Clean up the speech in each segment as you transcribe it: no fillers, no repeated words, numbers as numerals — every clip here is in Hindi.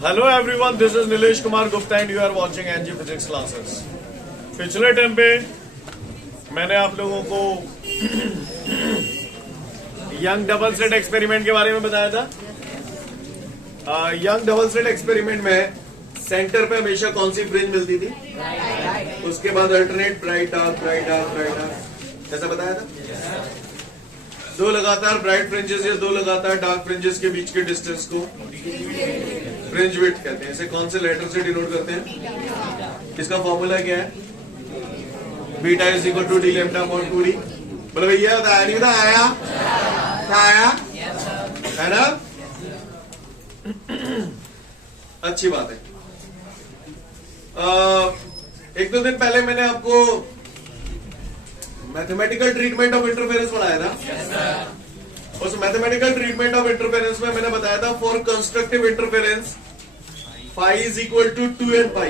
Hello everyone, this is Nilesh Kumar Gupta and you are watching NG physics classes. पिछले टाइम पे मैंने आप लोगों को यंग डबल स्लिट एक्सपेरिमेंट के बारे में बताया था। यंग डबल स्लिट एक्सपेरिमेंट में सेंटर पे हमेशा कौन सी फ्रिंज मिलती थी, उसके बाद alternate bright dark bright dark bright dark, ऐसा बताया था। दो लगातार ब्राइट फ्रिंजेस या दो लगातार डार्क फ्रिंजेस के बीच के डिस्टेंस को फ्रिंज विड्थ कहते हैं। इसे कौन से लेटर से डिनोट करते हैं? इसका फॉर्मूला क्या है? Beta is equal to D lambda upon 2d। बोले भैया बताया नहीं बताया? आया है ना? अच्छी बात है। एक दो दिन पहले मैंने आपको मैथमेटिकल ट्रीटमेंट ऑफ इंटरफेरेंस पढ़ाया था। उस मैथमेटिकल ट्रीटमेंट ऑफ इंटरफेरेंस में मैंने बताया था for constructive interference phi is equal to 2n pi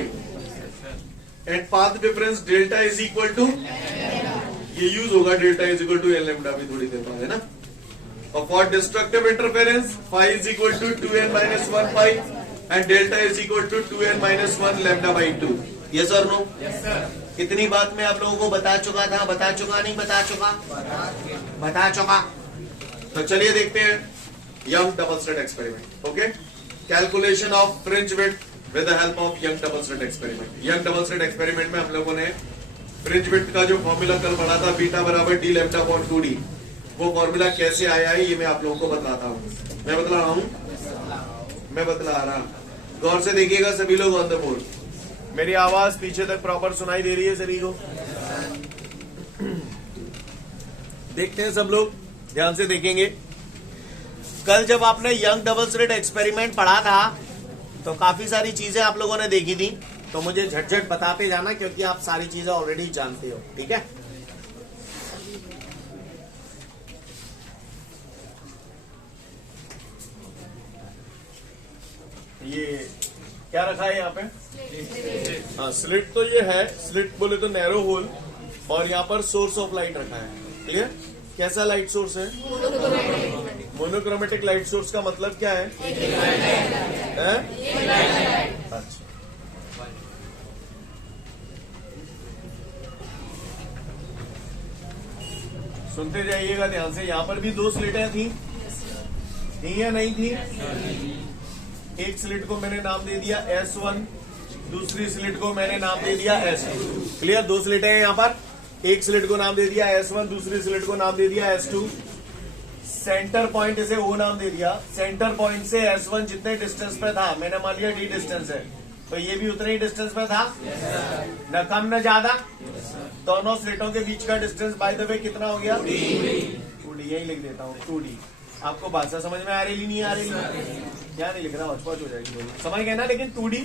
and path difference delta is equal to, ये यूज होगा delta is equal to n lambda भी थोड़ी देर बाद, है ना। और for destructive interference phi is equal to 2n minus 1 pi and delta is equal to 2n minus 1 lambda by 2। yes or no? yes sir। कितनी बात मैं आप लोगों को बता चुका था? बता चुका नहीं बता चुका? बता चुका। तो चलिए देखते हैं young double slit experiment. Okay, calculation of fringe width with the help of young double slit experiment. Young double slit experiment में हम लोगों ने फ्रिंज विड्थ का जो फॉर्मूला कल पढ़ा था, बीटा बराबर डी लैम्डा अपॉन 2d, वो फॉर्मूला कैसे आया है ये मैं आप लोगों को बताता हूँ। मैं बतला रहा हूँ, मैं बतला रहा। गौर से देखिएगा सभी लोग ऑन द बोर्ड। मेरी आवाज पीछे तक प्रॉपर सुनाई दे रही है सभी को? देखते हैं सब लोग, ध्यान से देखेंगे। कल जब आपने यंग डबल स्लिट एक्सपेरिमेंट पढ़ा था तो काफी सारी चीजें आप लोगों ने देखी थी, तो मुझे झटझट बताते जाना क्योंकि आप सारी चीजें ऑलरेडी जानते हो, ठीक है। ये क्या रखा है यहाँ पे? हाँ, स्लिट तो ये है, स्लिट बोले तो नैरो होल, और यहाँ पर सोर्स ऑफ लाइट रखा है। क्लियर? कैसा लाइट सोर्स है? मोनोक्रोमेटिक लाइट सोर्स का मतलब क्या है? अच्छा, सुनते जाइएगा ध्यान से। यहाँ पर भी दो स्लिटें थी या नहीं थी? एक स्लिट को मैंने नाम दे दिया S1, दूसरी स्लिट को मैंने नाम दे दिया S2। क्लियर? दो स्लिटें हैं यहाँ पर, एक स्लिट को नाम दे दिया S1, दूसरी स्लिट को नाम दे दिया S2। सेंटर पॉइंट इसे O नाम दे दिया। सेंटर पॉइंट से S1 जितने डिस्टेंस पे था, मैंने मान लिया D डिस्टेंस है, तो ये भी उतने ही डिस्टेंस पे था, न कम न ज्यादा। दोनों स्लिटों के बीच का डिस्टेंस बाय द वे कितना हो गया? 2D। यही लिख देता हूँ 2D। आपको भाषा समझ में आ रही नहीं आ रही? क्या नहीं लिख रहा, हौच-पौच हो जाएगी, समझ गए ना। लेकिन 2D,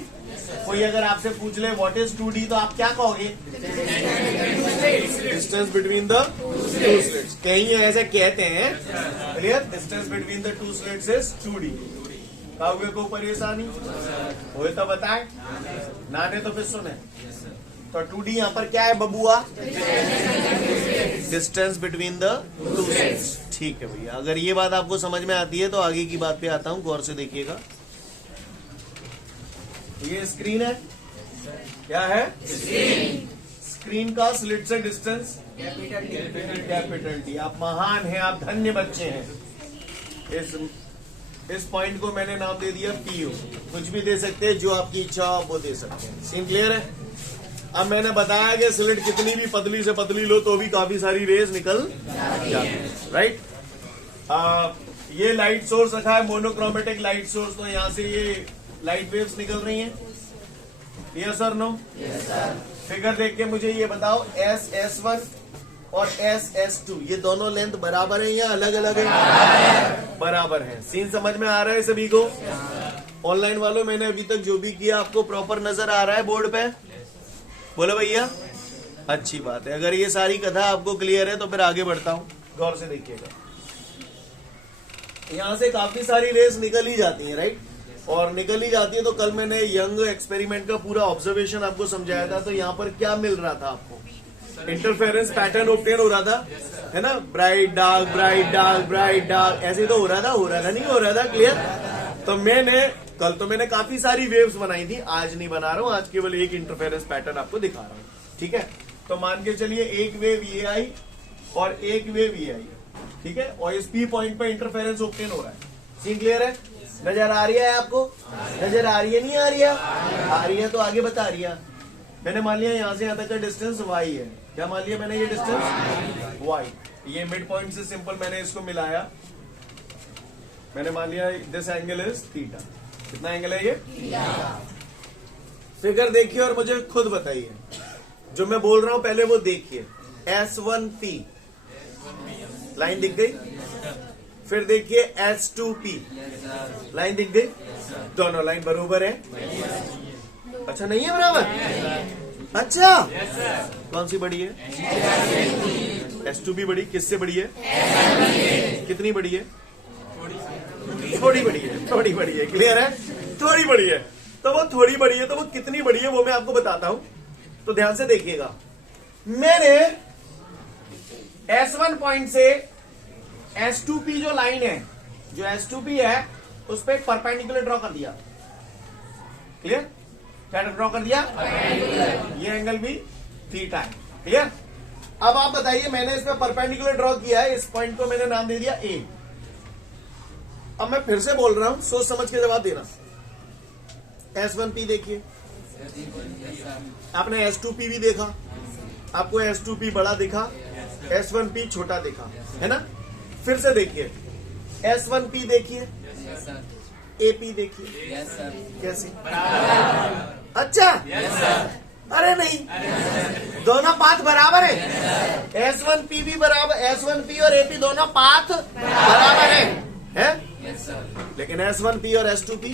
कोई अगर आपसे पूछ ले व्हाट इज 2D तो आप क्या कहोगे? Distance between the two slits. कहीं ऐसे कहते हैं। Clear? Distance between the two slits is 2D। कहोगे को परेशानी हो तो बताए, नाने तो फिर सुने। तो 2D यहाँ पर क्या है बबुआ? Distance between the two slits. ठीक है भैया, अगर ये बात आपको समझ में आती है तो आगे की बात पे आता हूँ, गौर से देखिएगा। ये स्क्रीन है, क्या है? स्क्रीन का स्लिट से डिस्टेंस कैपिटल टी। आप महान हैं, आप धन्य बच्चे हैं। इस पॉइंट को मैंने नाम दे दिया PO। कुछ भी दे सकते हैं, जो आपकी इच्छा हो वो दे सकते हैं। सीन क्लियर है? अब मैंने बताया कि स्लिट कितनी भी पतली से पतली लो तो भी काफी सारी रेज निकल जाती है, राइट। ये लाइट सोर्स रखा है, मोनोक्रोमेटिक लाइट सोर्स, तो यहाँ से ये लाइट वेव्स निकल रही हैं। यस और नो? फिगर देख के मुझे ये बताओ, S1 और S2 ये दोनों लेंथ बराबर है या अलग अलग है? बराबर है। सीन समझ में आ रहा है सभी को? ऑनलाइन वालों, मैंने अभी तक जो भी किया आपको प्रॉपर नजर आ रहा है बोर्ड पे? बोलो भैया, अच्छी बात है। अगर ये सारी कथा आपको क्लियर है तो फिर आगे बढ़ता हूँ, गौर से देखिएगा। यहाँ से काफी सारी रेस निकल ही जाती है, राइट, और निकल ही जाती है। तो कल मैंने यंग एक्सपेरिमेंट का पूरा ऑब्जर्वेशन आपको समझाया था। तो यहाँ पर क्या मिल रहा था आपको? इंटरफेरेंस पैटर्न ऑब्टेन हो रहा था, है ना। Bright dark bright dark bright dark, ऐसे तो हो रहा था नहीं हो रहा था? क्लियर? तो मैंने कल तो मैंने काफी सारी वेव्स बनाई थी, आज नहीं बना रहा हूं, आज केवल एक इंटरफेरेंस पैटर्न आपको दिखा रहा हूं, ठीक है। तो मान के चलिए एक वेव ये आई और एक वेव ये आई, ठीक है, और इस पी पॉइंट पे इंटरफेरेंस ऑब्टेन हो रहा है। सीन क्लियर है? नजर आ रही है आपको? नजर आ रही है, नहीं आ रही है? आ रही है तो आगे बता रही है। मैंने मान लिया यहां से यहां तक का डिस्टेंस y है, क्या मान लिया मैंने, ये डिस्टेंस y, ये मिड पॉइंट से सिंपल मैंने इसको मिलाया, मैंने मान लिया दिस एंगल इज थीटा। कितना एंगल है ये? फिगर देखिए और मुझे खुद बताइए, जो मैं बोल रहा हूं पहले वो देखिए। S1P लाइन दिख गई, फिर देखिए S2P लाइन दिख गई, दोनों लाइन बराबर है। अच्छा नहीं है बराबर? अच्छा कौन सी बड़ी है? S2P बड़ी, किससे बड़ी है? कितनी बड़ी है? थोड़ी बड़ी है, थोड़ी बड़ी है, क्लियर है? थोड़ी बड़ी है, तो वो थोड़ी बड़ी है, तो वो कितनी बड़ी है वो मैं आपको बताता हूं, तो ध्यान से देखिएगा। मैंने S1 पॉइंट से S2P जो लाइन है, जो S2P है उस पर एक परपेंडिकुलर ड्रॉ कर दिया, क्लियर? क्या ड्रॉ कर दिया? ये एंगल भी थीटा है, क्लियर? अब आप बताइए, मैंने इस पर परपेंडिकुलर ड्रॉ किया है, इस पॉइंट को मैंने नाम दे दिया A। अब मैं फिर से बोल रहा हूं, सोच समझ के जवाब देना। S1P देखिए, आपने S2P भी देखा, आपको S2P बड़ा दिखा, S1P छोटा दिखा, है ना? फिर से देखिए, S1P देखिए, AP देखिए, कैसे? अच्छा, अरे नहीं, दोनों पाथ बराबर है। S1P भी बराबर, S1P और AP दोनों पाथ बराबर है? लेकिन S1P और S2P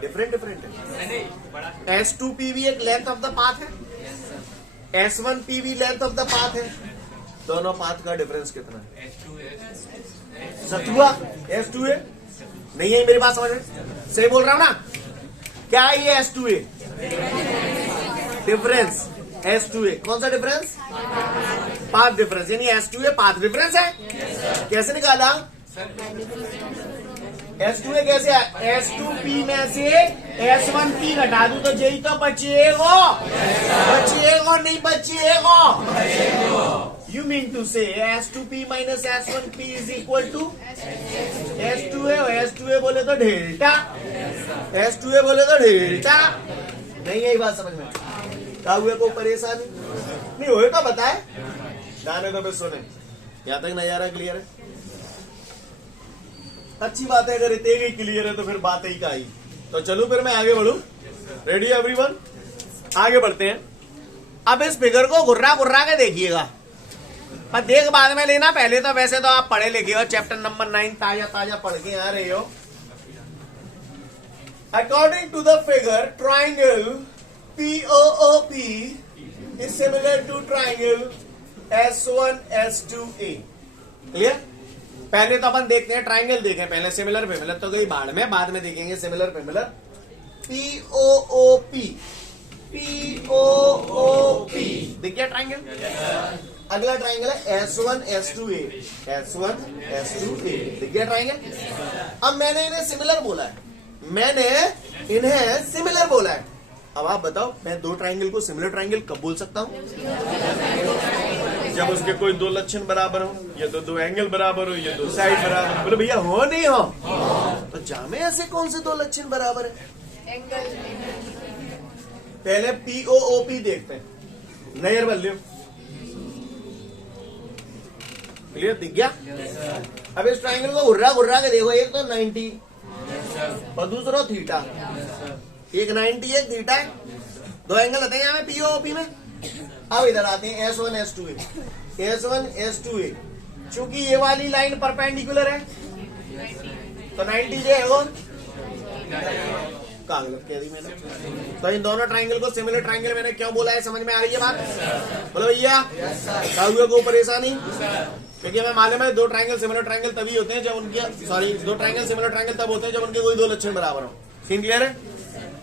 डिफरेंट है। S2P भी एक लेंथ ऑफ द पाथ है, S1P भी लेंथ ऑफ द पाथ है, दोनों पाथ का डिफरेंस कितना है? सतुआ S2A नहीं है, मेरी बात समझ में? सही बोल रहा हूं ना? क्या है ये S2A? डिफरेंस S2A, कौन सा डिफरेंस? पाथ डिफरेंस, यानी S2A पाथ डिफरेंस है। कैसे निकाला? S2A कैसे है? S2P में से S1P घटा दूं तो यही तो बचेगा, बचेगा नहीं बचेगा? You mean to say S2P minus S1P is equal to S2A, और S2A बोले तो डेल्टा, S2A बोले तो डेल्टा। नहीं यही बात समझ में? क्या हुए को परेशानी नहीं हुए तो बताए, जाने तो फिर सुने। यहां तक नजारा क्लियर है? अच्छी बात है, अगर इतने ही क्लियर है तो फिर बात ही का ही। तो चलो फिर मैं आगे बढ़ू। Ready everyone? आगे बढ़ते हैं। अब इस फिगर को घुर्रा घुर्रा के देखिएगा, पर देख बाद में लेना, पहले तो वैसे तो आप पढ़े लिखे हो, चैप्टर नंबर 9 ताजा ताजा पढ़ के आ रहे हो। According to the figure, triangle POOP is similar to triangle S1S2A। Clear? पहले तो अपन देखते हैं ट्राइंगल, देखें पहले सिमिलर फेमिलर तो गई बाढ़ में, बाद में देखेंगे सिमिलर फेमिलर। POOP, POOP दिख गया ट्राइंगल? अगला ट्राइंगल है S1S2A, S1S2A दिख गया ट्राइंगल? अब मैंने इन्हें सिमिलर बोला है, मैंने इन्हें सिमिलर बोला है। अब आप बताओ, मैं दो ट्राइंगल को सिमिलर ट्राइंगल कब बोल सकता हूं? जब उसके कोई दो लक्षण बराबर हो, या तो दो एंगल बराबर हो, या दो साइड बराबर हो। बोले भैया हो नहीं हो, तो जामे ऐसे कौन से दो लक्षण बराबर है? एंगल। पहले POOP देखते हैं, नजर बदल लो, क्लियर दिख गया? अब इस ट्राइंगल को घुर्रा घुर्रा के देखो, एक तो 90 और दूसरा थीटा, एक 90 एक थीटा है, दो एंगल होते हैं यहाँ POOP में। अब इधर आते हैं S1S2A, S1S2A, चूंकि ये वाली लाइन परपेंडिकुलर है तो 90 जो है वो कागज कह दी मैंने। तो इन दोनों ट्राइंगल को सिमिलर ट्राइंगल मैंने क्यों बोला है, समझ में आ रही है बात? बोलो भैया, कागज को परेशानी? क्योंकि हमें मालूम है दो ट्राइंगल सिमिलर ट्राइंगल तभी होते हैं जब उनके, सॉरी, दो ट्राइंगल सिमिलर ट्राइंगल तब होते हैं जब उनके कोई दो लक्षण बराबर हो। सीन क्लियर है?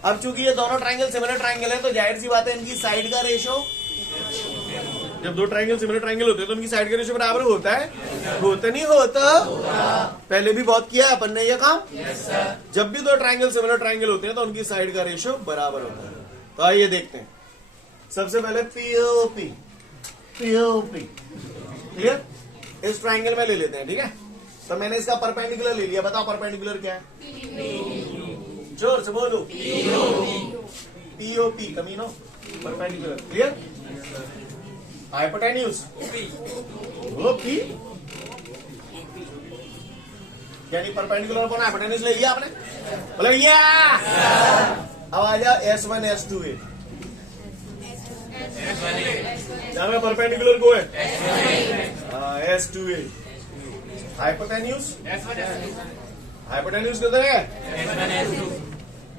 अब चूंकि ये दोनों ट्राइंगल सिमिलर ट्राइंगल है तो जाहिर सी बात है इनकी साइड का रेशो जब दो ट्रायंगल सिमिलर ट्रायंगल होते हैं तो उनकी साइड का रेशियो बराबर होता है? होता नहीं होता? पहले भी बहुत किया है अपन ने ये काम। जब भी दो ट्रायंगल सिमिलर ट्रायंगल होते हैं तो उनकी साइड का रेशियो बराबर होता है। तो आइए देखते हैं। सबसे पहले पीओपी, पीओपी क्लियर, इस ट्रायंगल में ले लेते हैं, ठीक है। तो मैंने इसका परपेंडिकुलर ले लिया, बताओ परपेंडिकुलर क्या है? जोर से बोलो। पीओपी कमीनो, परपेंडिकुलर क्लियर। हाइपोटेन्यूज ओपी, यानी परपेंडिकुलर पर हाइपोटेन्यूज ले लिया आपने, बोले ये। अब आ जाओ S1 S2A, जहां में परपेंडिकुलर को है S2A। हाइपोटेन्यूज, हाइपोटेन्यूज किधर है?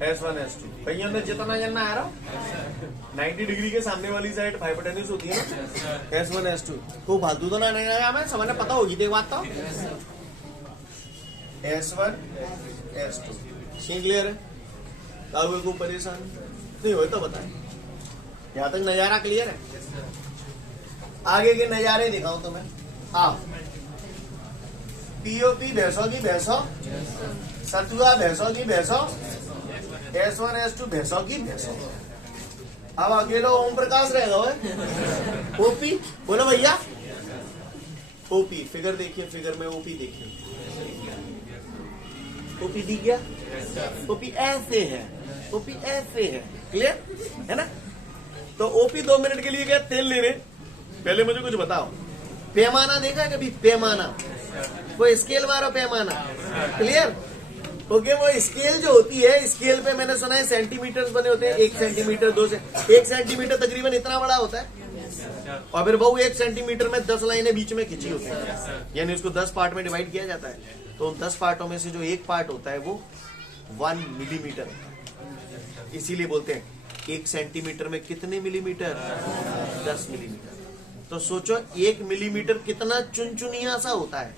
S1 S2। भैया ने जितना जानना आ रहा 90 डिग्री के सामने वाली साइड हाइपोटेन्यूज होती है ना, S1 S2। को फालतू तो ना नहीं आया, मैं समझने पता होगी देख बात तो। S1 S2 सीन क्लियर है? कागज को परेशान नहीं हो तो बताए, यहां तक नजारा क्लियर है? आगे के नजारे दिखाऊं तो मैं। आओ, पीओपी भैंसों की भैंसों, सतुआ भैंसों की भैंसों, S1 S2 भैंसों की भैंसों। अब अकेला ओम प्रकाश रहेगा वो। ओपी बोलो भैया, ओपी फिगर देखिए, फिगर में ओपी देखिए, ओपी दिख गया? ओपी ऐसे है, ओपी ऐसे है, क्लियर है ना। तो ओपी 2 मिनट के लिए गया तेल लेने। पहले मुझे कुछ बताओ, पैमाना देखा है कभी? पैमाना, वो स्केल मारो पैमाना, क्लियर। ओके, वो स्केल जो होती है, स्केल पे मैंने सुना है सेंटीमीटर्स बने होते हैं, 1 सेंटीमीटर 2 से 1 सेंटीमीटर तकरीबन इतना बड़ा होता है। और फिर बहु 1 सेंटीमीटर में 10 लाइनें बीच में खिंची होती है, यानी उसको 10 पार्ट में डिवाइड किया जाता है। तो उन 10 पार्टों में से जो एक पार्ट होता है वो 1 मिलीमीटर होता है। इसीलिए बोलते हैं 1 सेंटीमीटर में कितने मिलीमीटर? 10 मिलीमीटर। तो सोचो 1 मिलीमीटर कितना चुनचुनिया सा होता है।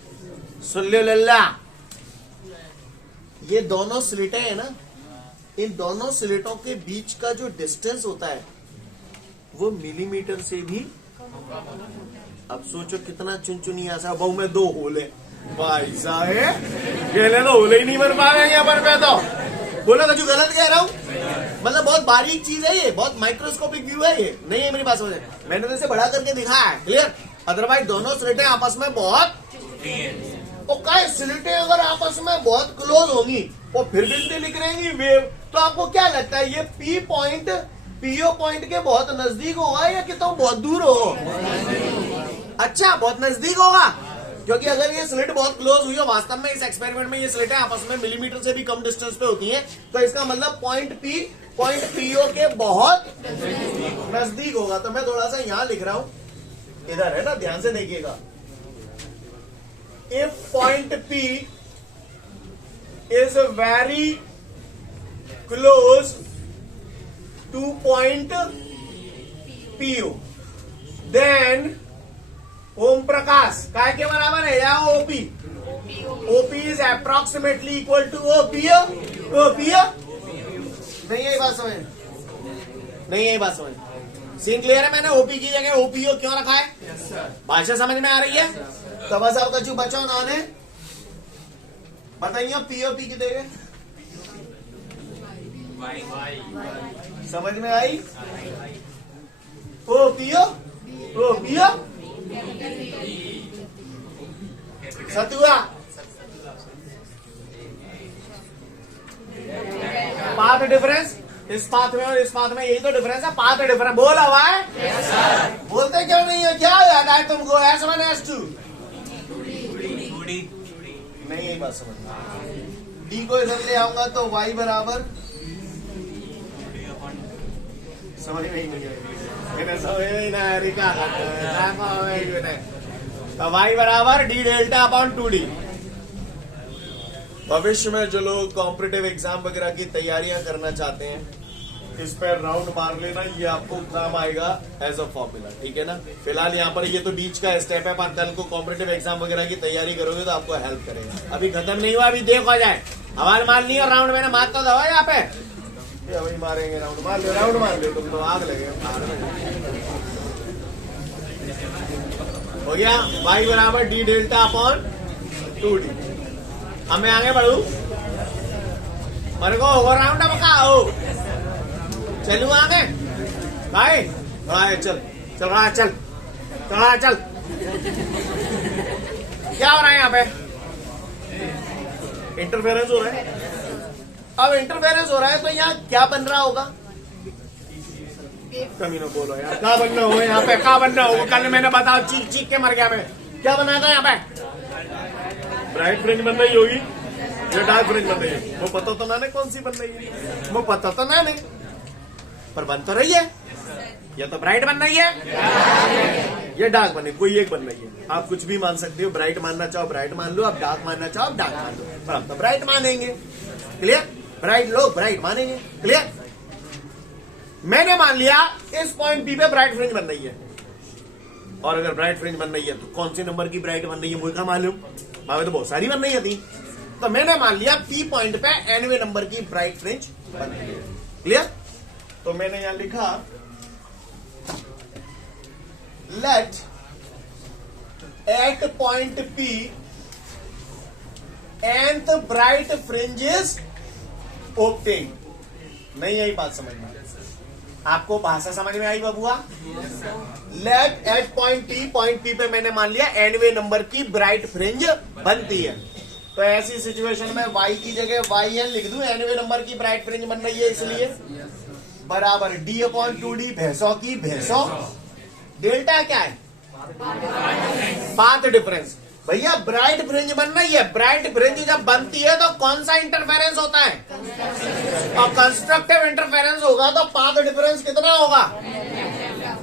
सुन लो लल्ला, ये दोनों स्लिटें हैं ना, इन दोनों स्लिटों के बीच का जो डिस्टेंस होता है वो मिलीमीटर से भी। अब सोचो कितना चुनचुनिया सा। बहु में 2 होल है भाई साहब, कहले तो होले ही नहीं बन पा रहे यहाँ पर। मैं तो बोला कुछ गलत कह रहा हूँ? मतलब बहुत बारीक चीज है ये, बहुत माइक्रोस्कोपिक व्यू है ये। नहीं है मेरी बात समझ, मैंने तो इसे बड़ा करके दिखाया है, क्लियर। अदरवाइज दोनों स्लिटें आपस में बहुत, तो क्या स्लिटें अगर आपस में बहुत क्लोज होंगी और फिर भी लिख रहेंगी वेव, तो आपको क्या लगता है ये पी पॉइंट पीओ पॉइंट के बहुत नजदीक होगा या कितना बहुत दूर होगा? अच्छा, बहुत नजदीक होगा, क्योंकि अगर ये स्लिट बहुत क्लोज हुई है, वास्तव में इस एक्सपेरिमेंट में ये स्लिटें आपस में मिलीमीटर से भी कम डिस्टेंस पे होती हैं, तो इसका मतलब पॉइंट पीओ के बहुत नजदीक होगा। तो मैं थोड़ा सा यहां लिख रहा हूं, इधर है ना, ध्यान से देखिएगा। If point P is very close to point PO, then Om Prakash काय के बराबर है या OP? OP is approximately equal to OPO. OPO नहीं है बात समझ, नहीं है बात समझ। सीन क्लियर है? मैंने ओपी की जगह ओपीओ क्यों रखा है? भाषा समझ में आ रही है? तो बस आपका जो बचा उन्होंने बताइए पीओपी की देगा, समझ में आई? ओपीओ ओपीओ सतुआ पाथ डिफरेंस, इस पाथ में और इस पाथ में यही तो डिफरेंस है, पाथ डिफरेंस। बोल हवा है? बोलते क्यों नहीं है? क्या याद आए तुमको? S1 S2 नहीं, यही बात समझ। डी को इधर ले आऊंगा तो y बराबर, समझ में ही नहीं आएगी, मैंने समझ ही ना रिका तो y बराबर डी डेल्टा अपॉन 2d। भविष्य में जो लोग कॉम्पिटिटिव एग्जाम वगैरह की तैयारियां करना चाहते हैं, इस पर राउंड मार लेना, ये आपको काम आएगा एज अ फॉर्मूला, ठीक है ना। फिलहाल यहाँ पर ये तो बीच का स्टेप है, पर कल को कॉम्पिटिटिव एग्जाम वगैरह की तैयारी करोगे तो आपको हेल्प करेगा। अभी खत्म नहीं हुआ, अभी देखो जाए हमारे मार नहीं, और राउंड मैंने मारता दवा यहाँ पे, अभी मारेंगे राउंड मार लो, राउंड मार लो, तुम तो आग लगे। हो गया y बराबर डी डेल्टा अपॉन 2d। अब मैं आगे बढ़ू, मेरे को ओवर राउंड बताओ, चलू आगे भाई भाई, चल चल रहा चल चल रहा चल। क्या हो रहा है यहाँ पे? इंटरफेरेंस हो रहा है। अब इंटरफेरेंस हो रहा है तो यहाँ क्या बन रहा होगा? कमीनो बोलो यार, क्या बनना हो यहाँ पे? क्या बनना होगा? कल मैंने बताया चीख चीख के मर गया मैं। क्या बना था यहाँ पे? ब्राइट फ्रिंज बन रही होगी या डार्क फ्रिंज बन रही है? वो पता तो ना नहीं कौन सी बन रही है, वो पता तो ना नहीं, पर बन तो रही है। या तो ब्राइट बन रही है या डार्क बन रही, कोई एक बन रही है। आप कुछ भी मान सकते हो, ब्राइट मानना चाहो ब्राइट मान लो, आप डार्क मानना चाहो आप डार्क मान लो, पर हम तो ब्राइट मानेंगे। क्लियर? ब्राइट लोग ब्राइट मानेंगे। क्लियर? मैंने मान लिया इस पॉइंट बी पे ब्राइट फ्रिंज बन रही है, और अगर ब्राइट फ्रिंज बन रही है तो कौन से नंबर की ब्राइट बन रही है मुझे क्या मालूम, भावे तो बहुत सारी बन रही थी। तो मैंने मान लिया पी पॉइंट पे एनवे नंबर की ब्राइट फ्रिंज बन रही है। क्लियर? तो मैंने यहां लिखा let at point P nth bright fringes obtain. नहीं आई बात समझ में? आपको भाषा समझ में आई बबुआ? लेट एट पॉइंट पी पे मैंने मान लिया एनवे नंबर की ब्राइट फ्रिंज बनती है। तो ऐसी सिचुएशन में y की जगह yn लिख दूं, एनवे नंबर की ब्राइट फ्रिंज बन रही है इसलिए, बराबर d अपॉन 2d भैंसों की भैंसों। डेल्टा क्या है? Path difference. भैया ब्राइट फ्रिंज बन रही है, ब्राइट फ्रिंज जब बनती है तो कौन सा इंटरफेरेंस होता है? और कंस्ट्रक्टिव इंटरफेरेंस होगा तो पाथ डिफरेंस कितना होगा?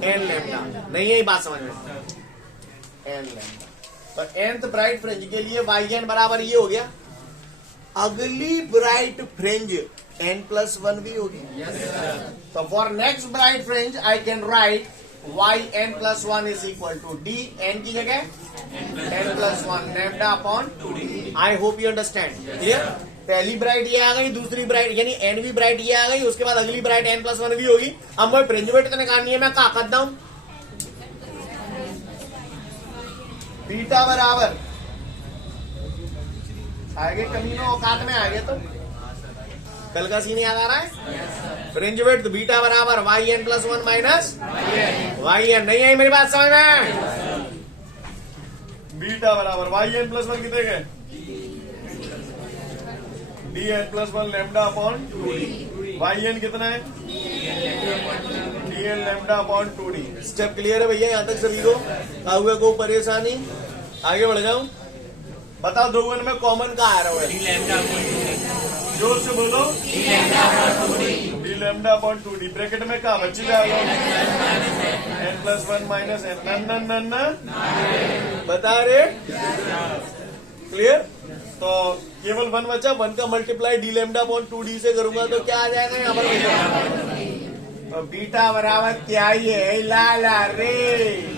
n lambda. नहीं यही बात समझ में? n lambda. तो nth ब्राइट फ्रिंज के लिए yn बराबर ये हो गया। अगली ब्राइट फ्रिंज n+1 भी होगी। तो for next bright fringe I can write yn+1 is equal to d, n की जगह n+1 lambda upon 2d। I hope you understand. Clear? पहली ब्राइट ये आ गई, दूसरी ब्राइट यानी nवी ब्राइट ये आ गई, उसके बाद अगली ब्राइट n+1 भी होगी। अब मैं फ्रिंज वेट निकालनी है, मैं क्या करता हूं? बीटा बराबर आगे कमीनों औकात में आ गए तो कल का सीन याद आ रहा है? फ्रिंज वेट बीटा बराबर yn+1 माइनस yn। नहीं आई मेरी बात समझ में? बीटा बराबर yn+1 कितने गए? dn+1 lambda upon 2d। yn कितना है? dn lambda upon 2d। Step clear है भैया यहां तक सभी को? आगे को परेशानी? आगे बढ़ जाऊं? बताओ दोगुन में कॉमन का आ रहा है? जोर से बोलो। D lambda upon 2d। Bracket में क्या बची जाएगा? n+1 minus n। न बता रहे? क्लियर? तो केवल 1 बचा, 1 का multiply D lambda upon 2d से करूंगा तो क्या आ जाएगा यहाँ पर? तो बीटा बराबर क्या ही है? ला रे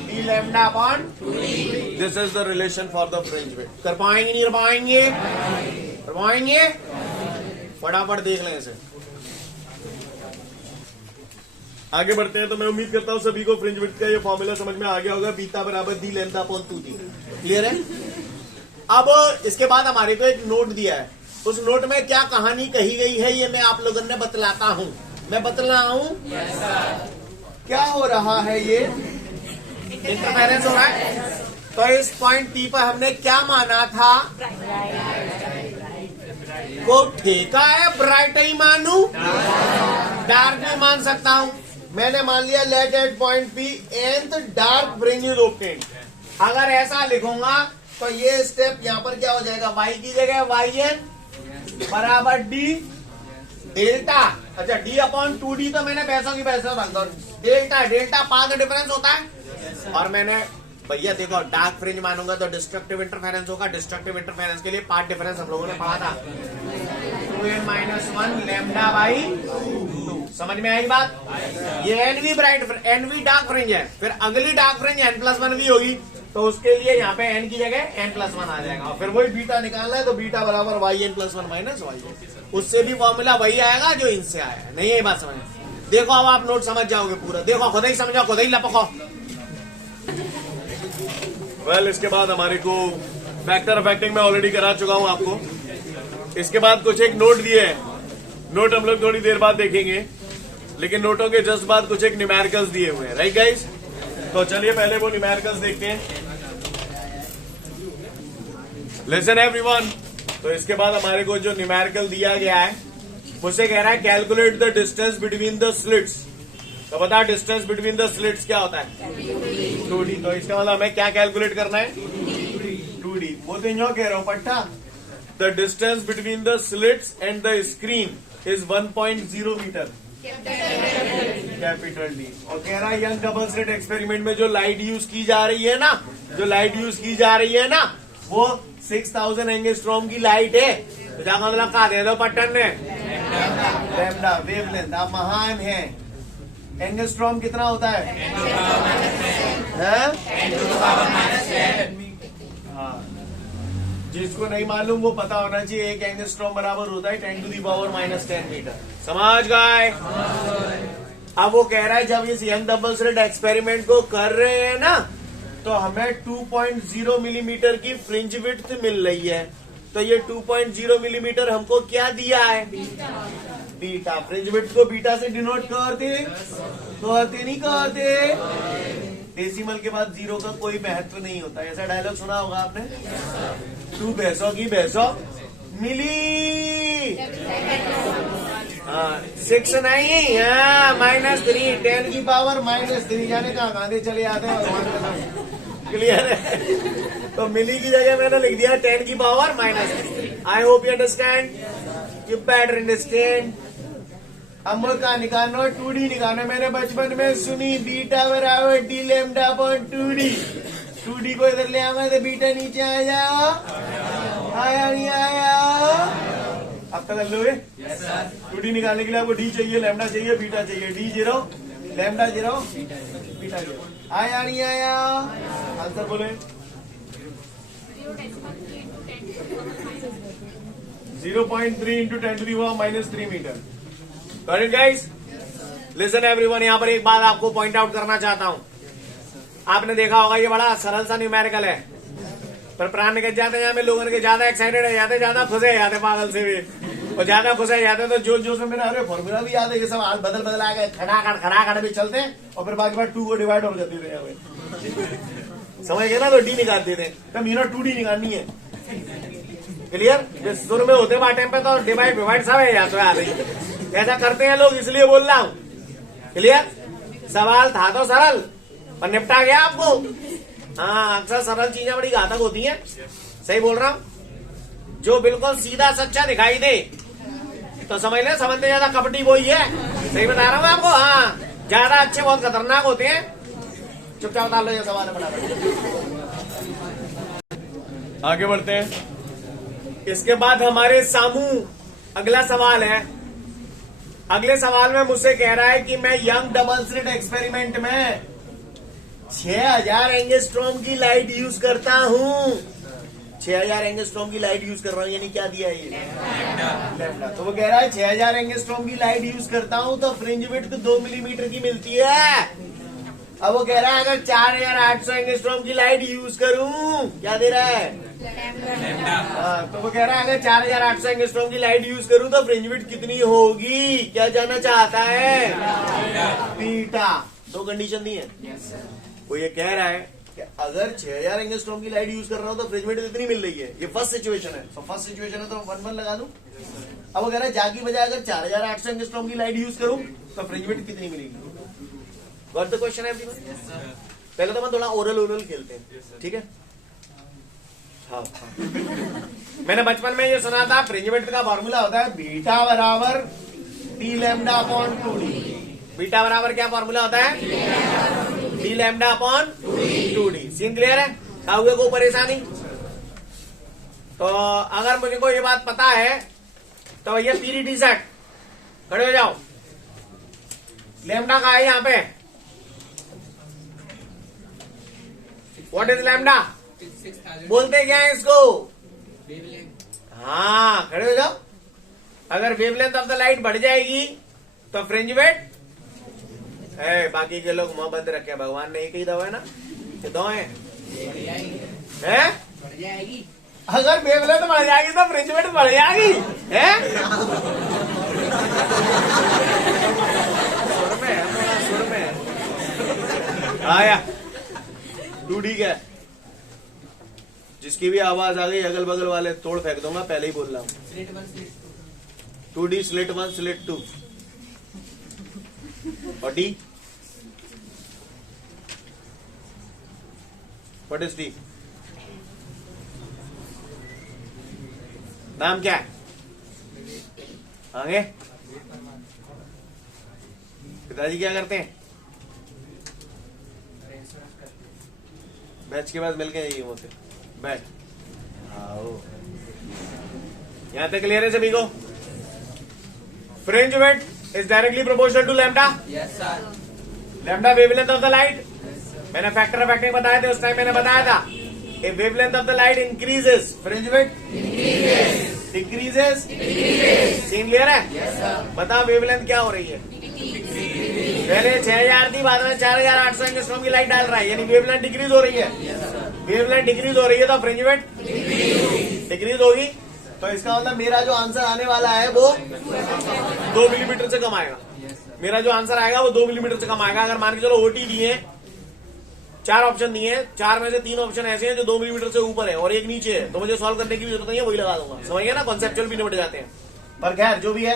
D lambda upon 2d। This is the relation for the fringe width. कर पाएंगे नहीं कर पाएंगे? कर पाएंगे? फटाफट देख लें इसे। आगे बढ़ते हैं। तो मैं उम्मीद करता हूं सभी को फ्रिंज विड्थ का ये फॉर्मूला समझ में आ गया होगा। बीटा बराबर D lambda upon 2d। Clear है? अब इसके बाद हमारे को एक नोट दिया है, उस नोट में क्या कहानी कही गई है ये मैं आप लोगों ने बतलाता हूं। मैं बतला हूं क्या हो रहा है? ये इंटरफेरेंस हो रहा है। तो इस पॉइंट पी पर हमने क्या माना था? को ठेका है ब्राइट ही मानू, डार्क भी मान सकता हूं। मैंने मान लिया let at point P nth dark fringe is obtained. अगर ऐसा लिखूंगा तो ये स्टेप यहां पर क्या हो जाएगा? y की जगह yn बराबर डी डेल्टा। अच्छा d अपॉन 2d तो मैंने पैसों की पैसा बनता हूं। डेल्टा पाथ डिफरेंस होता है। और मैंने भैया देखो डार्क फ्रिंज मानूंगा तो डिस्ट्रक्टिव इंटरफेरेंस होगा। डिस्ट्रक्टिव इंटरफेरेंस के लिए पाथ डिफरेंस हम लोगों ने पढ़ा था 2n-1 लैम्डा बाई 2। समझ में आई बात? ये एनवी डार्क फ्रिंज है। फिर अगली डार्क फ्रिंज n+1 भी होगी तो उसके लिए यहाँ पे n की जगह n+1 आ जाएगा। और फिर वही बीटा निकालना है तो बीटा बराबर yn+1 माइनस y। उससे भी फॉर्मूला वही आएगा जो इनसे आया है। नहीं यही बात समझ? देखो अब आप नोट समझ जाओगे पूरा। देखो खुद ही समझो, खुद ही लपको। वेल इसके बाद हमारे को फैक्टर अफेक्टिंग में ऑलरेडी करा चुका हूं आपको। इसके बाद कुछ एक नोट दिए हैं, नोट हम लोग थोड़ी देर बाद देखेंगे, लेकिन नोटों के जस्ट बाद कुछ एक न्यूमेरिकल्स दिए हुए हैं, राइट गाइस। तो चलिए पहले वो न्यूमेरिकल्स देखते हैं। लिसन एवरीवन, तो इसके बाद हमारे को जो न्यूमेरिकल दिया गया है मुझसे कह रहा है calculate the distance between the slits. तो बता डिस्टेंस बिटवीन द स्लिट्स क्या होता है? 2D। तो इसका मतलब हमें क्या कैलकुलेट करना है? 2D। वो तो यो कह रहा हूं पट्टा, the distance between the slits and the screen is 1.0 metre, capital D. और कह रहा है यंग डबल स्लिट एक्सपेरिमेंट में जो लाइट यूज की जा रही है ना, जो लाइट यूज की जा रही है ना, वो 6000 एंगस्ट्रॉम की लाइट है। तो जाकर मतलब कहा दे दो पट्टन ने, लैम्डा वेवलेंथ। आप महान है। एंगस्ट्रॉम कितना होता है? हाँ, जिसको नहीं मालूम वो पता होना चाहिए, एक एंगस्ट्रॉम बराबर होता है 10 to the power -10 मीटर। समझ गए? अब वो कह रहा है जब इस यंग डबल स्लिट एक्सपेरिमेंट को कर रहे हैं ना, तो हमें 2.0 मिलीमीटर की फ्रिंज विड्थ मिल रही है। तो ये 2.0 मिलीमीटर हमको क्या दिया है? बीटा। फ्रिंज विड्थ को बीटा से डिनोट करते नहीं करते? डेसिमल के बाद 0 का कोई महत्व नहीं होता। ऐसा डायलॉग सुना होगा आपने, 2 भैंसों की भैंसों मिली। 6 नहीं, -3, 10 की पावर -3। जाने कहा गांधी चले आते हैं भगवान के नाम। क्लियर है? तो मिली की जगह मैंने लिख दिया 10 की power -3। I hope you understand, you better understand. अब मुझे निकालना 2D निकालना। मैंने बचपन में सुनी बीटा बराबर D lambda upon 2D। 2D को इधर ले आऊंगा तो बीटा नीचे आ जाओ। आया नहीं आया? अब तक कर लो। 2D निकालने के लिए आपको डी चाहिए, लैम्डा चाहिए, बीटा चाहिए। D 0, lambda 0, beta 0। आया नहीं आया? आंसर बोले। 0.3 into 10 to the power -3 metre. Got it guys? Listen everyone, यहाँ पर एक बात आपको पॉइंट आउट करना चाहता हूँ। आपने देखा होगा ये बड़ा सरल सा न्यूमेरिकल है, पर प्राण निकल जाते हैं यहाँ में लोगों के ज्यादा एक्साइटेड है जाते, ज्यादा फंसे जाते पागल से भी, और ज्यादा फंसे जाते तो जोश जोश में मेरा अरे फॉर्मूला भी याद है, ये सब हाल बदल आ गए, खड़ा भी चलते हैं और फिर बाकी बार 2 को डिवाइड हो जाते थे। समझ गए ना? तो डी निकाल देते हैं, तब मीना 2D निकालनी है। क्लियर? शुरू में होते बार टाइम पे तो डिवाइड सब है जाते हैं, ऐसा करते हैं लोग, इसलिए बोल रहा हूँ। क्लियर? सवाल था तो सरल, पर निपटा गया आपको। हाँ, अक्सर सरल चीजें बड़ी घातक होती हैं। सही बोल रहा हूँ? जो बिल्कुल सीधा सच्चा दिखाई दे तो समझ ले समझते ज्यादा कपटी वही है। सही बता रहा हूँ आपको। हाँ, ज्यादा अच्छे बहुत खतरनाक होते हैं। चुपचाप डाल लो ये सवाल है, आगे बढ़ते हैं। इसके बाद हमारे सामू अगला सवाल है। अगले सवाल में मुझसे कह रहा है कि मैं यंग डबल स्लिट एक्सपेरिमेंट में 6000 एंगस्ट्रॉम की लाइट यूज करता हूँ। 6000 एंगस्ट्रॉम की लाइट यूज कर रहा हूँ, यानी क्या दिया है ये? लैम्डा। तो वो कह रहा है 6000 एंगस्ट्रॉम की लाइट यूज करता हूँ तो फ्रिंज विड्थ 2 मिलीमीटर की मिलती है। अब वो कह रहा है अगर 4800 एंगस्ट्रॉम की लाइट यूज करूं, क्या दे रहा है? तो वो कह रहा है अगर 4800 एंगस्ट्रॉम की लाइट यूज करूं तो फ्रिंज विड्थ कितनी होगी? क्या जाना चाहता है? बीटा। 2 कंडीशन दी है। वो ये कह रहा है कि अगर 6000 एंगस्ट्रॉम की लाइट यूज कर रहा हूं तो फ्रिंज विड्थ कितनी मिल रही है? ये फर्स्ट सिचुएशन है। तो फर्स्ट सिचुएशन है तो 1 लगा दूं। अब वो कह रहा है जाकी बजाय अगर 4800 एंगस्ट्रॉम की लाइट यूज करूं तो फ्रिंज विड्थ कितनी मिलेगी? Got the question everyone? पहले तो हम थोड़ा ओरल खेलते हैं, ठीक है? हाँ। मैंने बचपन में ये सुना था फ्रिंज विड्थ का फॉर्मूला होता है बीटा बराबर D lambda upon 2D। Beta बराबर क्या फॉर्मूला होता है? D lambda upon 2D। Scene clear है? काउगे को परेशानी? तो अगर मुझे को ये बात पता है तो ये पीरियड सेट खड़े हो जाओ। लैम्डा का है यहाँ पे, व्हाट इज लैम्डा? बोलते क्या है इसको? हाँ, खड़े हो जाओ। अगर वेवलेंथ ऑफ द लाइट बढ़ जाएगी तो फ्रिंज विड्थ, बाकी के लोग मुंह बंद रखे, भगवान ने एक ही दवा है ना, ये 2 है। है? अगर वेवलेंथ बढ़ जाएगी तो फ्रिंज विड्थ बढ़ जाएगी है? सुर में है, थोड़ा सुर में है। आया 2D का जिसकी भी आवाज आ गई अगल बगल वाले तोड़ फेंक दूंगा, पहले ही बोल रहा हूँ। 2D स्लिट 1 स्लिट 2 और D व्हाट इज D? नाम क्या है? आगे पिताजी क्या करते हैं? बैच के बाद मिलके जाइए वो से बैठ आओ। यहां तक क्लियर है सभी को? Fringe width is directly proportional to lambda. Yes sir. Lambda wavelength of the light. मैंने फैक्टर ऑफ एक्टिंग बताए थे उस टाइम, मैंने बताया था if wavelength of the light increases fringe width decreases scene clear है? Yes sir. बता वेवलेंथ क्या हो रही है? पहले 6000 थी, बाद में 4800 एंगस्ट्रॉम की लाइट डाल रहा है, यानी वेवलेंथ डिक्रीज हो रही है। वेवलेंथ डिक्रीज हो रही है तो फ्रिंज विड्थ डिक्रीज होगी। तो इसका मतलब मेरा जो आंसर आने वाला है वो 2 मिलीमीटर से कम आएगा। मेरा जो आंसर आएगा वो 2 मिलीमीटर से कम आएगा। अगर मान के चलो ओटी दिए 4 ऑप्शन दिए, 4 में से 3 ऑप्शन ऐसे हैं जो 2 मिलीमीटर से ऊपर है और एक नीचे है, तो मुझे सॉल्व करने की भी जरूरत नहीं है, वही लगा दूंगा। समझ गया ना? कॉन्सेप्चुअल भी निपट जाते हैं। पर खैर जो भी है,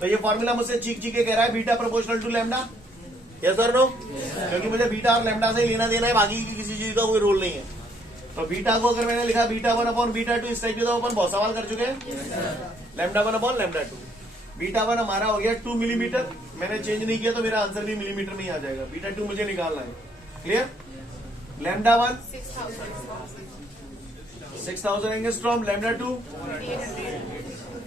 तो ये फॉर्मूला मुझसे चीख के कह रहा है beta proportional to lambda. Yes और नो? क्योंकि मुझे बीटा और लैम्डा से ही लेना देना है, बाकी की किसी चीज का कोई रोल नहीं है। तो बीटा को अगर मैंने लिखा बीटा 1 अपॉन बीटा 2, इस टाइप के तो अपन बहुत सवाल कर चुके हैं। लैम्डा 1 अपॉन लैम्डा 2, बीटा 1 हमारा हो गया 2 मिलीमीटर। मैंने चेंज नहीं किया तो मेरा आंसर भी मिलीमीटर में ही आ जाएगा। बीटा 2 मुझे निकालना है। क्लियर? लैम्डा 1 6000 एंगस्ट्रॉम, लैम्डा 2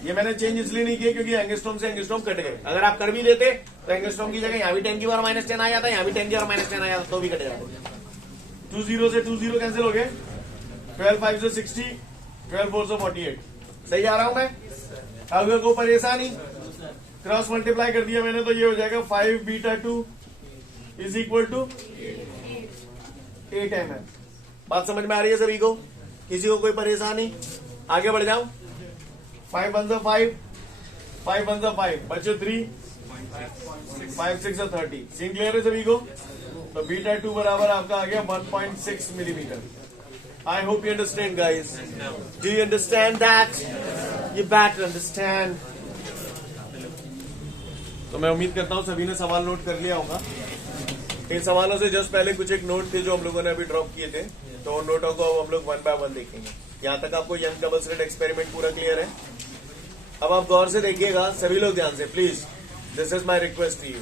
ये मैंने चेंज इसलिए नहीं किया क्योंकि एंगस्ट्रॉम से एंगस्ट्रॉम कट गए। अगर आप कर भी देते तो एंगस्ट्रॉम की जगह यहाँ भी 10 की पावर -10 आ जाता है, यहाँ भी 10 की पावर -10 आ जाता, तो भी कट जाता। 2 0 से 2 0 कैंसिल हो गए। 12 5 से 60, 12 4 से 48। सही आ रहा हूं मैं? अगर कोई परेशानी, क्रॉस मल्टीप्लाई कर दिया मैंने तो ये हो जाएगा 5 beta 2 is equal to 8 mm। बात समझ में आ रही है सभी को? किसी को कोई परेशानी? आगे बढ़ जाऊं। 5 1 5, 5 1 5 बचे 3, 5 6 30। सीन क्लियर है सभी को? तो बीटा 2 बराबर आपका आ गया 1.6 millimetre. I hope you understand guys. Do you understand that? You better understand. तो मैं उम्मीद करता हूं सभी ने सवाल नोट कर लिया होगा। इन सवालों से जस्ट पहले कुछ एक नोट थे जो हम लोगों ने अभी ड्रॉप किए थे, तो उन नोटों को हम लोग 1 बाय 1 देखेंगे। यहां तक आपको यंग डबल स्लिट एक्सपेरिमेंट पूरा क्लियर है? अब आप गौर से देखिएगा सभी लोग, ध्यान से please, this is my request to you.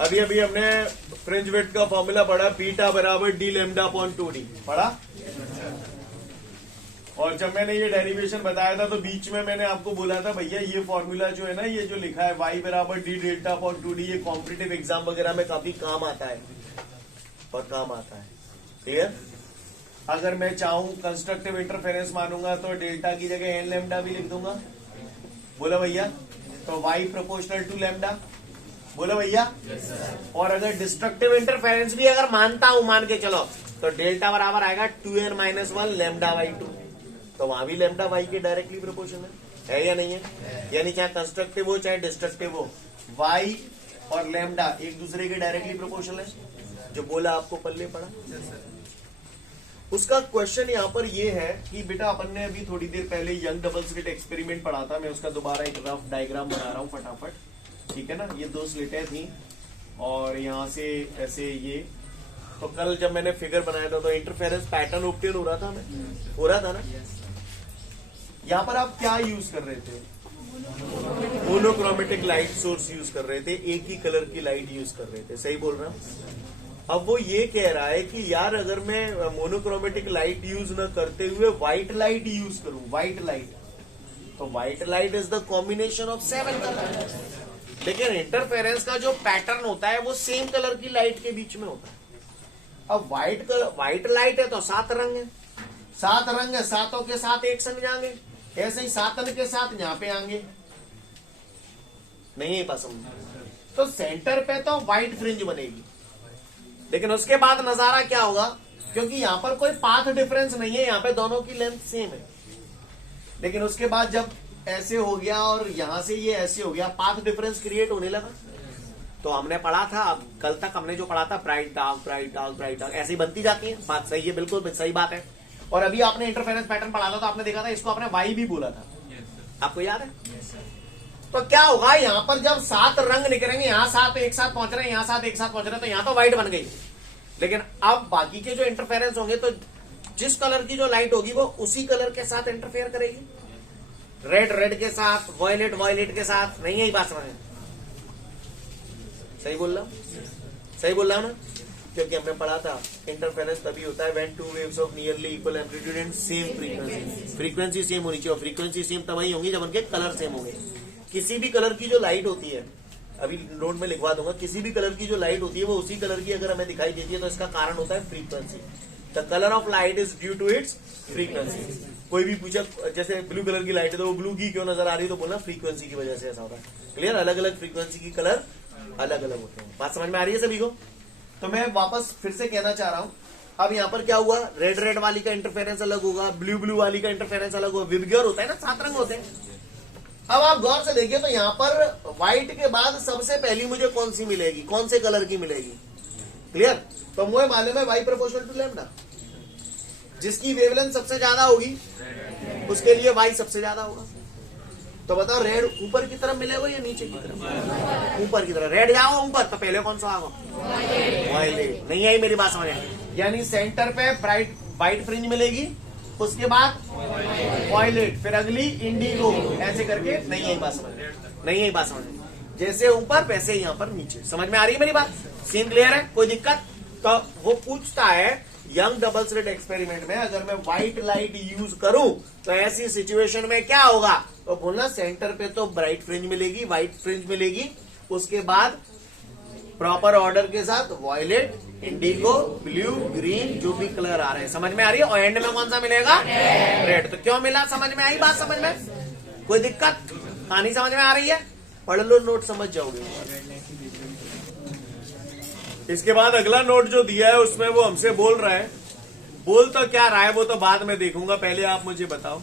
अभी अभी हमने फ्रिंज विड्थ का फॉर्मूला पढ़ा, बीटा बराबर डी लैम्डा अपॉन 2D पढ़ा। और जब मैंने ये डेरिवेशन बताया था तो बीच में मैंने आपको बोला था भैया ये फॉर्मूला जो है ना, ये जो लिखा है y बराबर डी डेल्टा अपॉन 2D, ये कॉम्पिटिटिव एग्जाम वगैरह में काफी काम आता है और काम आता है। क्लियर? अगर मैं चाहूं कंस्ट्रक्टिव इंटरफेरेंस मानूंगा तो डेल्टा की जगह n लैम्डा भी लिख दूंगा। बोला भैया? तो y प्रोपोर्शनल टू लैम्डा। बोला भैया? और अगर डिस्ट्रक्टिव इंटरफेरेंस भी अगर मानता हूं, मान के चलो, तो डेल्टा बराबर आएगा 2n-1 लैम्डा बाई 2। तो वहां भी लैम्डा वाई के डायरेक्टली प्रोपोर्शनल है या नहीं है? यानी चाहे कंस्ट्रक्टिव हो चाहे डिस्ट्रक्टिव हो, वाई और लैम्डा एक दूसरे के डायरेक्टली प्रोपोर्शनल है। जो बोला आपको पल्ले पड़ा। उसका क्वेश्चन यहाँ पर ये है कि बेटा अपन ने अभी थोड़ी देर पहले यंग डबल स्लिट एक्सपेरिमेंट पढ़ा था। मैं उसका दोबारा एक रफ डायग्राम बना रहा हूँ फटाफट, ठीक है ना? ये 2 स्लिटें थी और यहाँ से ऐसे ये, तो कल जब मैंने फिगर बनाया था तो इंटरफेरेंस पैटर्न ऑब्टेन हो रहा था, हो रहा था ना? यहाँ पर आप क्या यूज कर रहे थे? मोनोक्रोमेटिक लाइट सोर्स यूज कर रहे थे, एक ही कलर की लाइट यूज कर रहे थे। सही बोल रहा हूँ? अब वो ये कह रहा है कि यार अगर मैं मोनोक्रोमेटिक लाइट यूज न करते हुए व्हाइट लाइट यूज करूं, व्हाइट लाइट, तो white light is the combination of 7 colour. लेकिन इंटरफेरेंस का जो पैटर्न होता है वो सेम कलर की लाइट के बीच में होता है। अब व्हाइट लाइट है तो 7 रंग है, 7 रंग है, 7 के साथ एक संग जाएंगे, ऐसे ही 7 के साथ यहाँ पे आएंगे। नहीं है पसंद? तो सेंटर पे तो व्हाइट फ्रिंज बनेगी, लेकिन उसके बाद नजारा क्या होगा, क्योंकि यहां पर कोई पाथ डिफरेंस नहीं है, यहां पे दोनों की लेंथ सेम है। लेकिन उसके बाद जब ऐसे हो गया और यहां से ये ऐसे हो गया, पाथ डिफरेंस क्रिएट होने लगा। तो हमने पढ़ा था, अब कल तक हमने जो पढ़ा था bright dark bright dark bright dark, ऐसे ही बनती जाती है। बात सही है, बिल्कुल सही बात है। और अभी आपने इंटरफेरेंस पैटर्न पढ़ा था तो आपने देखा था इसको आपने वाई भी बोला था, आपको याद है? तो क्या होगा, यहां पर जब 7 रंग निकलेंगे, यहां 7 एक साथ पहुंच रहे हैं, यहां 7 एक साथ पहुंच रहे हैं, तो यहां तो व्हाइट बन गई। लेकिन अब बाकी के जो इंटरफेरेंस होंगे तो जिस कलर की जो लाइट होगी वो उसी कलर के साथ इंटरफेयर करेगी, रेड रेड के साथ, वॉयलेट वॉयलेट के साथ। नहीं है बात समझ? सही बोल रहा हूं? सही बोल रहा हूं ना? क्योंकि हमने पढ़ा था इंटरफेरेंस तभी होता है when two waves of nearly equal amplitude and same frequency. Frequency same होनी चाहिए, और फ्रीक्वेंसी सेम तभी होंगी जब उनके कलर सेम होंगे। किसी भी कलर की जो लाइट होती है, अभी नोट में लिखवा दूंगा, किसी भी कलर की जो लाइट होती है वो उसी कलर की अगर हमें दिखाई देती है तो इसका कारण होता है frequency. The colour of light is due to its frequency. कोई भी पूछा जैसे ब्लू कलर की लाइट है तो वो ब्लू की क्यों नजर आ रही है, तो बोलना फ्रीक्वेंसी की वजह से ऐसा होता है। क्लियर? अलग अलग फ्रीक्वेंसी की कलर अलग अलग होते हैं। बात समझ में आ रही है सभी को? तो मैं वापस फिर से कहना चाह रहा हूं, अब यहाँ पर क्या हुआ, रेड रेड वाली का इंटरफेरेंस अलग होगा, ब्लू ब्लू वाली का इंटरफेरेंस अलग होगा। विबग्योर होता है ना, 7 रंग होते हैं। अब आप गौर से देखिए तो यहाँ पर व्हाइट के बाद सबसे पहली मुझे कौन सी मिलेगी, कौन से कलर की मिलेगी? क्लियर? तो मुझे मालूम है वाई प्रोपोर्शनल टू लैम्डा, जिसकी वेवलेंथ सबसे ज्यादा होगी उसके लिए वाई सबसे ज्यादा होगा। तो बताओ रेड ऊपर की तरफ मिलेगा या नीचे की तरफ? ऊपर की तरफ। रेड जाओ ऊपर तो पहले कौन सा आगा? वायलेट। नहीं आई मेरी बात समझ? यानी सेंटर पे ब्राइट व्हाइट फ्रिंज मिलेगी, उसके बाद वायलेट, फिर अगली इंडिगो, ऐसे करके। नहीं आई बात समझ? नहीं आई बात समझ? जैसे ऊपर वैसे यहाँ पर नीचे। समझ में आ रही है मेरी बात? सीन क्लियर है? कोई दिक्कत? तो वो पूछता है यंग डबल स्लिट एक्सपेरिमेंट में अगर मैं व्हाइट लाइट यूज करूं तो ऐसी सिचुएशन में क्या होगा, तो बोलना सेंटर पे तो ब्राइट फ्रिंज मिलेगी, व्हाइट फ्रिंज मिलेगी, उसके बाद प्रॉपर ऑर्डर के साथ वॉयलेट, इंडिगो, ब्लू, ग्रीन, जो भी कलर आ रहे हैं। समझ में आ रही है? और एंड में कौन सा मिलेगा? रेड। तो क्यों मिला? समझ में आई बात? समझ में? कोई दिक्कत? कहानी समझ में आ रही है? पढ़ लो, नोट समझ जाओगे। इसके बाद अगला नोट जो दिया है उसमें वो हमसे बोल रहा है, बोल तो क्या रहा है वो तो बाद में देखूंगा, पहले आप मुझे बताओ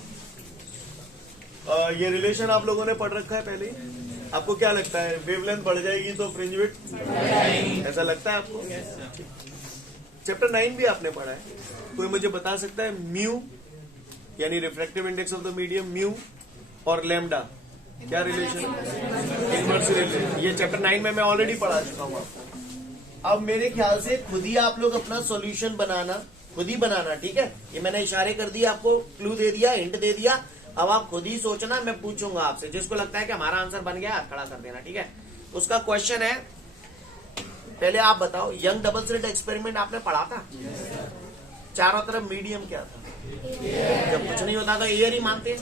ये रिलेशन आप लोगों ने पढ़ रखा है पहले ही? आपको क्या लगता है वेवलेंथ बढ़ जाएगी तो फ्रिंज विड्थ? ऐसा लगता है आपको? चैप्टर 9 भी आपने पढ़ा है। कोई मुझे बता सकता है म्यू यानी refractive index of the medium, mu और लैम्डा क्या रिलेशन? Inverse relation. ये चैप्टर 9 में मैं ऑलरेडी पढ़ा चुका हूँ आपको। अब मेरे ख्याल से खुद ही आप लोग अपना सॉल्यूशन बनाना, खुद ही बनाना, ठीक है? ये मैंने इशारे कर दिया, आपको क्लू दे दिया, हिंट दे दिया। अब आप खुद ही सोचना, मैं पूछूंगा आपसे, जिसको लगता है कि हमारा आंसर बन गया हाथ खड़ा कर देना, ठीक है? उसका क्वेश्चन है, पहले आप बताओ यंग डबल स्लिट एक्सपेरिमेंट आपने पढ़ा था? चारों तरफ मीडियम क्या था? जब कुछ नहीं होता तो एयर ही मानते।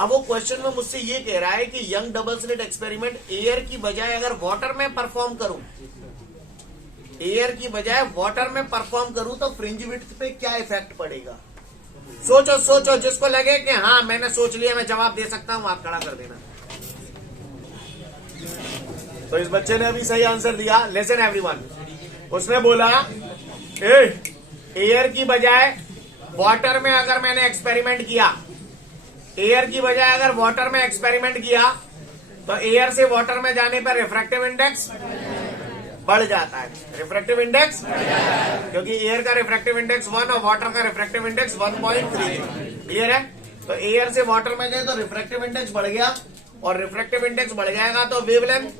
अब वो क्वेश्चन में मुझसे ये कह रहा है कि young double slit experiment air की बजाय अगर वाटर में परफॉर्म करूं, एयर की बजाय वाटर में परफॉर्म करूं तो फ्रिंज विड्थ पे क्या इफेक्ट पड़ेगा? सोचो सोचो, जिसको लगे कि हाँ मैंने सोच लिया, मैं जवाब दे सकता हूं, आप खड़ा कर देना। तो इस बच्चे ने अभी सही आंसर दिया। लिसन एवरीवन, उसने बोला एयर की बजाय वाटर में अगर मैंने एक्सपेरिमेंट किया, एयर की बजाय अगर वाटर में एक्सपेरिमेंट किया तो एयर से वाटर में जाने पर रिफ्रैक्टिव इंडेक्स बढ़ जाता है। रिफ्रैक्टिव इंडेक्स, क्योंकि एयर का रिफ्रैक्टिव इंडेक्स 1 और वाटर का रिफ्रैक्टिव इंडेक्स 1.3। क्लियर है? तो एयर से वाटर में जाए तो रिफ्रैक्टिव इंडेक्स बढ़ गया, और रिफ्रैक्टिव इंडेक्स बढ़ जाएगा तो वेवलेंथ,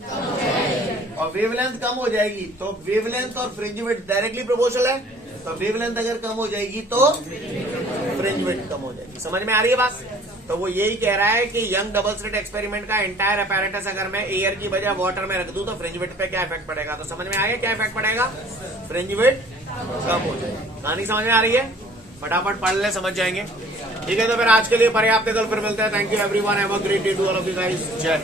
और वेवलेंथ कम हो जाएगी तो वेवलेंथ और फ्रिंज विड्थ डायरेक्टली प्रोपोर्शनल है। तो वेवलेंथ अगर कम हो जाएगी तो फ्रिंज विड्थ कम हो जाएगी। समझ में आ रही है बात? तो वो यही कह रहा है कि यंग डबल स्लिट एक्सपेरिमेंट का एंटायर अपैरेटस अगर मैं एयर की बजाय वाटर में रख दूं तो फ्रिंज विड्थ पे क्या इफेक्ट पड़ेगा? तो समझ में आ गया क्या इफेक्ट पड़ेगा? फ्रिंज विड्थ कम हो जाएगी। कहानी समझ में आ रही है? फटाफट पढ़ ले, समझ जाएंगे। ठीक है, तो फिर आज के लिए पर्याप्त है, कल फिर मिलते हैं। Thank you everyone, have a great day to all of you guys. जय।